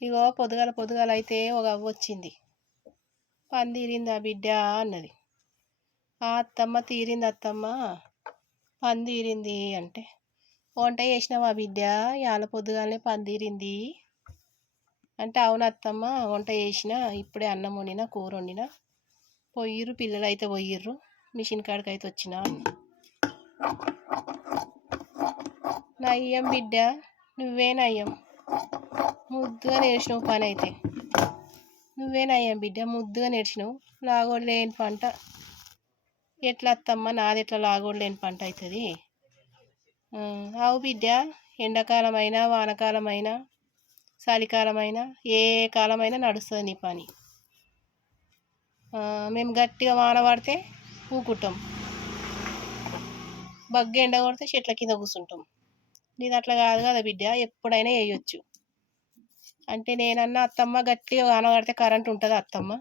ఇగో పొద్దుగాల పొద్దుగాల అయితే ఒక అవ్వ వచ్చింది. పని తీరిందా బిడ్డ అన్నది. ఆ అత్తమ్మ తీరింది అత్తమ్మ, పని తీరింది అంటే, వంట చేసినావా బిడ్డ, ఇవాళ పొద్దుగాలనే పని తీరింది అంటే, అవును అత్తమ్మ వంట చేసిన, ఇప్పుడే అన్నం వండిన, కూర వండిన, పోయిర్రు పిల్లలు అయితే పోయిర్రు, మిషన్ కాడికి అయితే వచ్చిన. నయ్యం బిడ్డ, నువ్వే నయ్యం, ముద్దుగా నేర్చినావు పని అయితే, నువ్వే నయ్యం బిడ్డ, ముద్దుగా నేర్చినావు. లాగోడు లేని పంట ఎట్లా అత్తమ్మ, నాది ఎట్లా లాగోడు లేని పంట అవుతుంది. అవు బిడ్డ, ఎండాకాలమైనా వానకాలమైనా చలికాలమైనా ఏ కాలమైనా నడుస్తుంది నీ పని. మేము గట్టిగా వాన పడితే ఊకుంటాం, బగ్గ ఎండ కొడితే చెట్ల కింద కూర్చుంటాం. నీది అట్లా కాదు కదా బిడ్డ, ఎప్పుడైనా వేయొచ్చు అంటే. నేనన్నా అత్తమ్మ గట్టిగా వాన పడితే కరెంట్ ఉంటుందా అత్తమ్మ?